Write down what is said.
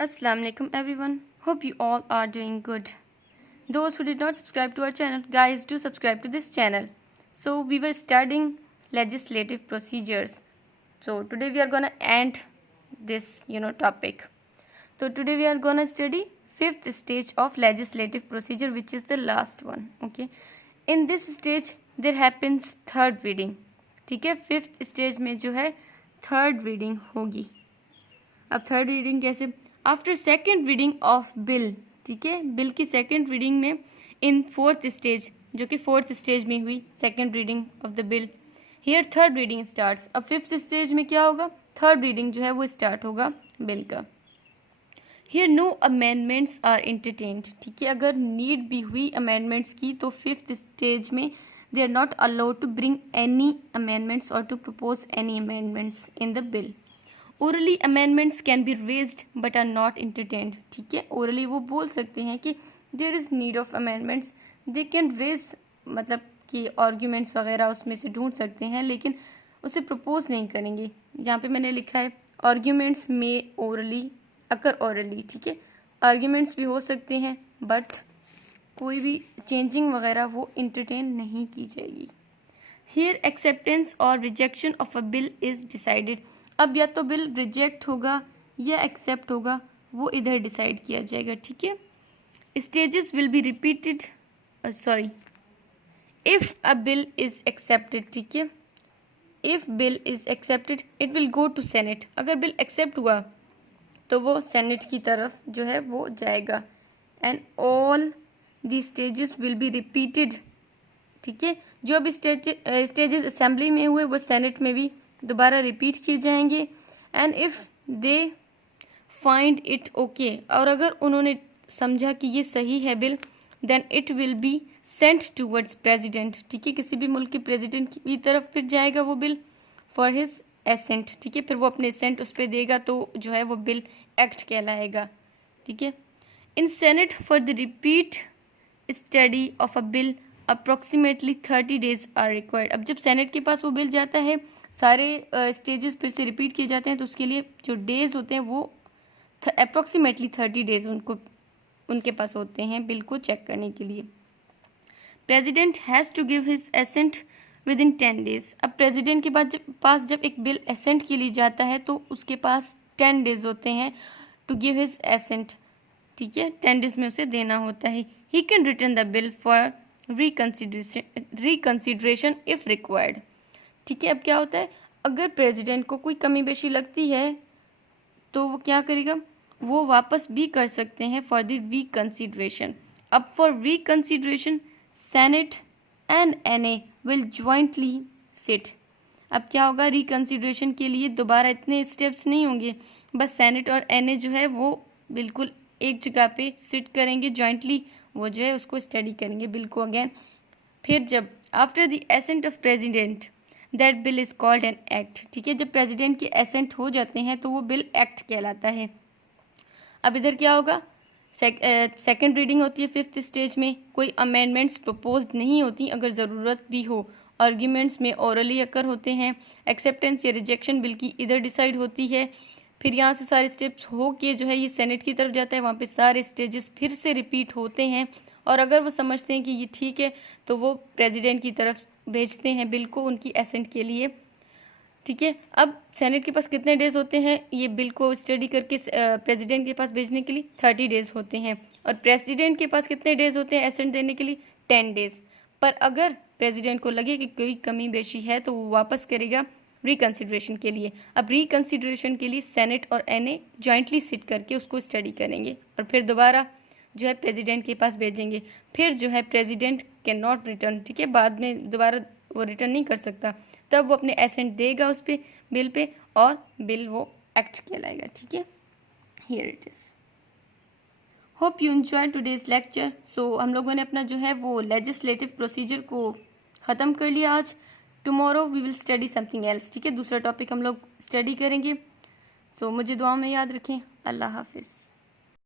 Assalamu alaikum everyone. Hope you all are doing good. Those who did not subscribe to our channel, guys, do subscribe to this channel. So we were studying legislative procedures. So today we are gonna end this topic. So today we are gonna study fifth stage of legislative procedure, which is the last one. Okay. In this stage there happens third reading. ठीक है, fifth stage में जो है third reading होगी. अब third reading कैसे? After second reading of bill. ठीक है, बिल की सेकेंड रीडिंग में इन फोर्थ स्टेज, जो कि फोर्थ स्टेज में हुई second reading of the bill, here third reading starts. अब फिफ्थ स्टेज में क्या होगा? थर्ड रीडिंग जो है वो स्टार्ट होगा बिल का. Here no amendments are entertained. ठीक है, अगर नीड भी हुई अमेंडमेंट्स की तो फिफ्थ स्टेज में they are not allowed to bring any amendments or to propose any amendments in the bill. Orally amendments can be raised but are not entertained. ठीक है, orally वो बोल सकते हैं कि there is need of amendments, they can raise, मतलब कि arguments वगैरह उसमें से ढूंढ सकते हैं, लेकिन उसे propose नहीं करेंगे. यहाँ पे मैंने लिखा है arguments may orally occur orally. ठीक है, arguments भी हो सकते हैं but कोई भी चेंजिंग वगैरह वो इंटरटेन नहीं की जाएगी. हियर एक्सेप्टेंस और rejection of a bill is decided. अब या तो बिल रिजेक्ट होगा या एक्सेप्ट होगा, वो इधर डिसाइड किया जाएगा. ठीक है, stages will be repeated. If a bill is accepted. ठीक है, if bill is accepted it will go to Senate. अगर बिल एक्सेप्ट हुआ तो वो सेनेट की तरफ जो है वो जाएगा. And all the stages will be repeated. ठीक है, जो भी स्टेजेस असेंबली में हुए वो सेनेट में भी दोबारा रिपीट किए जाएंगे. And if they find it okay, और अगर उन्होंने समझा कि ये सही है bill, then it will be sent towards president. ठीक है, किसी भी मुल्क के प्रेसिडेंट की तरफ फिर जाएगा वो बिल फॉर हिज एसेंट. ठीक है, फिर वो अपने एसेंट उस पर देगा तो जो है वो बिल एक्ट कहलाएगा. ठीक है, in senate for the repeat study of a bill approximately 30 days are required. अब जब सेनेट के पास वो बिल जाता है, सारे स्टेजेस फिर से रिपीट किए जाते हैं, तो उसके लिए जो डेज होते हैं वो अप्रॉक्सीमेटली 30 days उनके पास होते हैं बिल को चेक करने के लिए. President has to give his assent within 10 days. अब प्रेसिडेंट के पास जब एक बिल एसेंट के लिए जाता है तो उसके पास 10 days होते हैं टू गिव हिज एसेंट. ठीक है, 10 days में उसे देना होता है. He can return the bill for reconsideration if required. ठीक है, अब क्या होता है, अगर प्रेसिडेंट को कोई कमी बेशी लगती है तो वो क्या करेगा, वो वापस भी कर सकते हैं फॉर द रिकंसिडरेशन. अब for reconsideration Senate and NA will jointly sit. अब क्या होगा, रिकंसिडरेशन के लिए दोबारा इतने स्टेप्स नहीं होंगे, बस सेनेट और एनए जो है वो बिल्कुल एक जगह पे सिट करेंगे जॉइंटली, वो जो है उसको स्टडी करेंगे बिल को अगेन. फिर जब after the ascent of president that bill is called an act. ठीक है, जब प्रेसिडेंट के एसेंट हो जाते हैं तो वो बिल एक्ट कहलाता है. अब इधर क्या होगा, सेकेंड रीडिंग होती है फिफ्थ स्टेज में. कोई अमेंडमेंट्स प्रपोज नहीं होती, अगर ज़रूरत भी हो. आर्ग्यूमेंट्स में ओरली अकर होते हैं. एक्सेप्टेंस या रिजेक्शन बिल की इधर डिसाइड होती है. फिर यहाँ से सारे स्टेप्स हो के जो है ये सेनेट की तरफ जाता है, वहाँ पे सारे स्टेजेस फिर से रिपीट होते हैं. और अगर वो समझते हैं कि ये ठीक है तो वो प्रेसिडेंट की तरफ भेजते हैं बिल को उनकी एसेंट के लिए. ठीक है, अब सेनेट के पास कितने डेज होते हैं ये बिल को स्टडी करके प्रेसिडेंट के पास भेजने के लिए? 30 days होते हैं. और प्रेसिडेंट के पास कितने डेज होते हैं एसेंट देने के लिए? 10 days. पर अगर प्रेसिडेंट को लगे कि कोई कमी बेशी है तो वो वापस करेगा रिकंसिडरेशन के लिए. अब रिकंसिडरेशन के लिए सेनेट और एनए जॉइंटली सिट करके उसको स्टडी करेंगे और फिर दोबारा जो है प्रेसिडेंट के पास भेजेंगे. फिर जो है प्रेसिडेंट कैन नॉट रिटर्न. ठीक है, बाद में दोबारा वो रिटर्न नहीं कर सकता, तब वो अपने एसेंट देगा उस पर बिल पे और बिल वो एक्ट कहलाएगा. ठीक है, here it is. Hope you enjoy today's lecture. So हम लोगों ने अपना जो है वो लेजिस्लेटिव प्रोसीजर को ख़त्म कर लिया आज. Tomorrow we will study something else. ठीक है, दूसरा टॉपिक हम लोग स्टडी करेंगे. सो मुझे दुआ में याद रखें. अल्लाह हाफिज़.